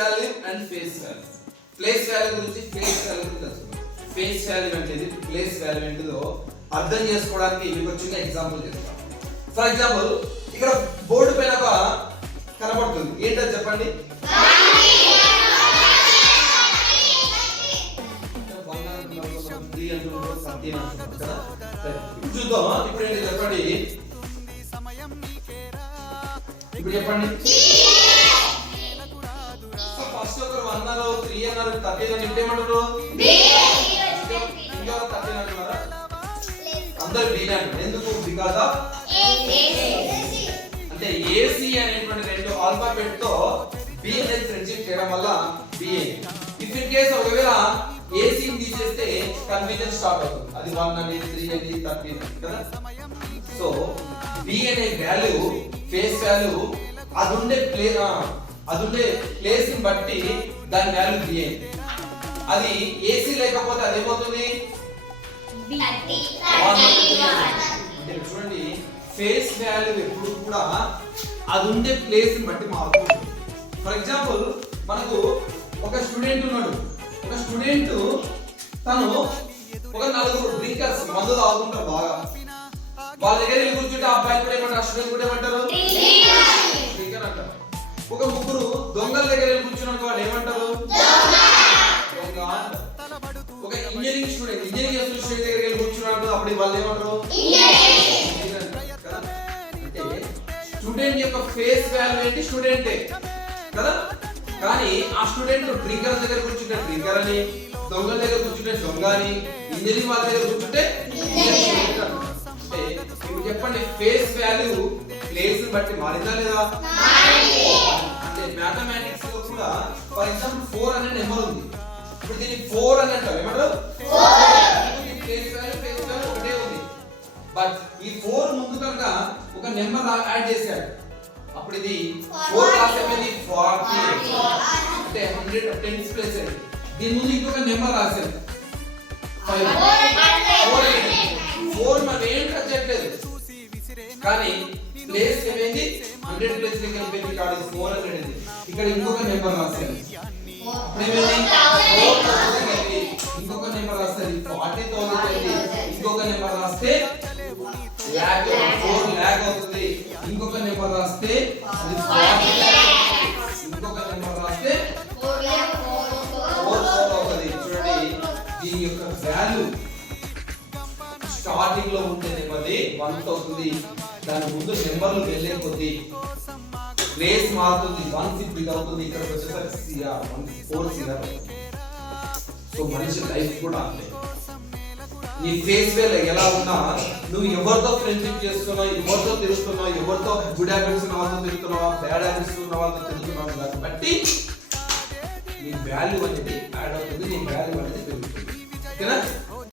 Value and face value. Place value గురించి తెలుసుకుందాం. Face value అంటే ప్లేస్ వాల్యూ ఏంటిదో అర్థం చేసుకోవడానికి మీకు చిన్న ఎగ్జాంపుల్ చెప్తాను. ఫర్ ఎగ్జాంపుల్ ఇక్కడ బోర్డు పైన ఒక కనబడుతుంది, ఏంటో చెప్పండి. చూద్దాం. ఇప్పుడు ఏంటి చెప్పండి. ఇప్పుడు చెప్పండి. ఫస్ట్ ఒకరు 1 అన్నారు, 3 అన్నారు, 13 అని ఇప్పుడు ఏమంటారు? అందరు బి అంటారు. ఎందుకు? బికాజ్ ఆఫ్ అంటే ఏసి అనేటువంటి రెండు ఆల్ఫాబెట్ తో బి అనేది ఫ్రెండ్షిప్ చేయడం వల్ల బి. ఇఫ్ ఇన్ కేస్ ఒకవేళ ఏసీ తీసేస్తే కన్ఫ్యూజన్ స్టార్ట్ అవుతుంది. అది 1 అని 3 అని 13 కదా. సో బి అనే వాల్యూ ఫేస్ వాల్యూ అదుండే ప్లేస్ ని బట్టి దాని వాల్యూ బి అయింది. అది ఏసీ లేకపోతే అది ఏమవుతుంది? అంటే చూడండి, ఫేస్ వాల్యూ ఎప్పుడు కూడా అదుండే ప్లేస్ ని బట్టి మారుతుంది. ఫర్ ఎగ్జాంపుల్ మనకు ఒక స్టూడెంట్ ఉన్నాడు. ఒక స్టూడెంట్ తను ఒక 4 డ్రింకర్స్ మందు తాగుతుంటారు బాగా. వాళ్ళ దగ్గర వెళ్ళి కూర్చుంటే అబ్బాయి కూడా ఏమంటారు? స్టూడెంట్ కూడా ఏమంటారు? డ్రింకర్ అంటారు. ఒక 3 దొంగల దగ్గర వెళ్ళి కూర్చున్నాక వాళ్ళు ఏమంటారు? దొంగ అంటారు. ఒక ఇంజనీరింగ్ స్టూడెంట్ దగ్గర వెళ్ళి కూర్చున్నాక అప్పుడు వాళ్ళు ఏమంటారు? అంటే స్టూడెంట్ యొక్క ఫేస్ వాల్యూ ఏంటి? స్టూడెంటే కదా. కానీ ఆ స్టూడెంట్ డ్రింకర్ దగ్గర కూర్చుంటే డ్రింకర్ అని, దొంగల దగ్గర కూర్చుంటే దొంగ అని, ఇంజనీరింగ్ వాళ్ళ దగ్గర కూర్చుంటే అంటే ఇప్పుడు చెప్పండి, ఫేస్ వాల్యూ ప్లేస్ ని బట్టి మారిందా లేదా? అంటే మ్యాథమెటిక్స్ లో కూడా ఫర్ ఎగ్జాంపుల్ 4 అనే నెంబర్ ఉంది. ఇప్పుడు దీన్ని 4 అని అంటారు. ఏమంటారు? ప్లేస్ వాల్యూ ఒకటే ఉంది. బట్ ఈ 4 ముందు కనుక ఒక నెంబర్ యాడ్ చేశాడు, అప్పుడు ఇది 4 రాసేది 40 అంటే 100 10 ప్లేస్ అయింది. దీని ముందు ఇంకొక నెంబర్ రాశారు 5 4 మనం ఏం టచ్ చేయట్లేదు, కానీ ప్లేస్ ఏమైంది? 100 ప్లేస్ దగ్గర పెట్టి ఇక్కడ 400 అయింది. ఇక్కడ ఇంకొక నెంబర్ రాశారు, ఇంకొక నెంబర్ రాస్తారు 40,000 అయింది. ఇంకొక నెంబర్ రాస్తే లాక్ 4 లాక్ అవుతుంది. ఇంకొక నెంబర్ రాస్తే అది 40 లాక్, ఇంకొక నెంబర్ రాస్తే 4 అవుతుంది. చూడండి, దీని యొక్క వాల్యూ స్టార్టింగ్ లో ఉంటే నెంబర్ది 1 అవుతుంది. దాని ముందు నెంబర్లు వెళ్ళే కొద్దీ ప్లేస్ మారుతుంది. 1 బిగ్ అవుతుంది. ఇక్కడ వచ్చేసరికి CR 4 CR. సో మనిషి లైఫ్ కూడా అంతే. నీ ఫేస్ వేలో ఎలా ఉన్నా, నువ్వు ఎవరితో ఫ్రెండ్షిప్ చేస్తున్నావు, ఎవరితో తిరుగుతున్నావు, ఎవరితో గుడ్ హ్యాబిట్స్ ఉన్న వాళ్ళతో తిరుగుతున్నావా, బ్యాడ్ హ్యాబిట్స్ ఉన్న వాళ్ళతో తిరుగుతున్నావు, దాన్ని బట్టి నీ వాల్యూ అనేది యాడ్ అవుతుంది, నీ వాల్యూ అనేది పెరుగుతుంది. ఓకేనా?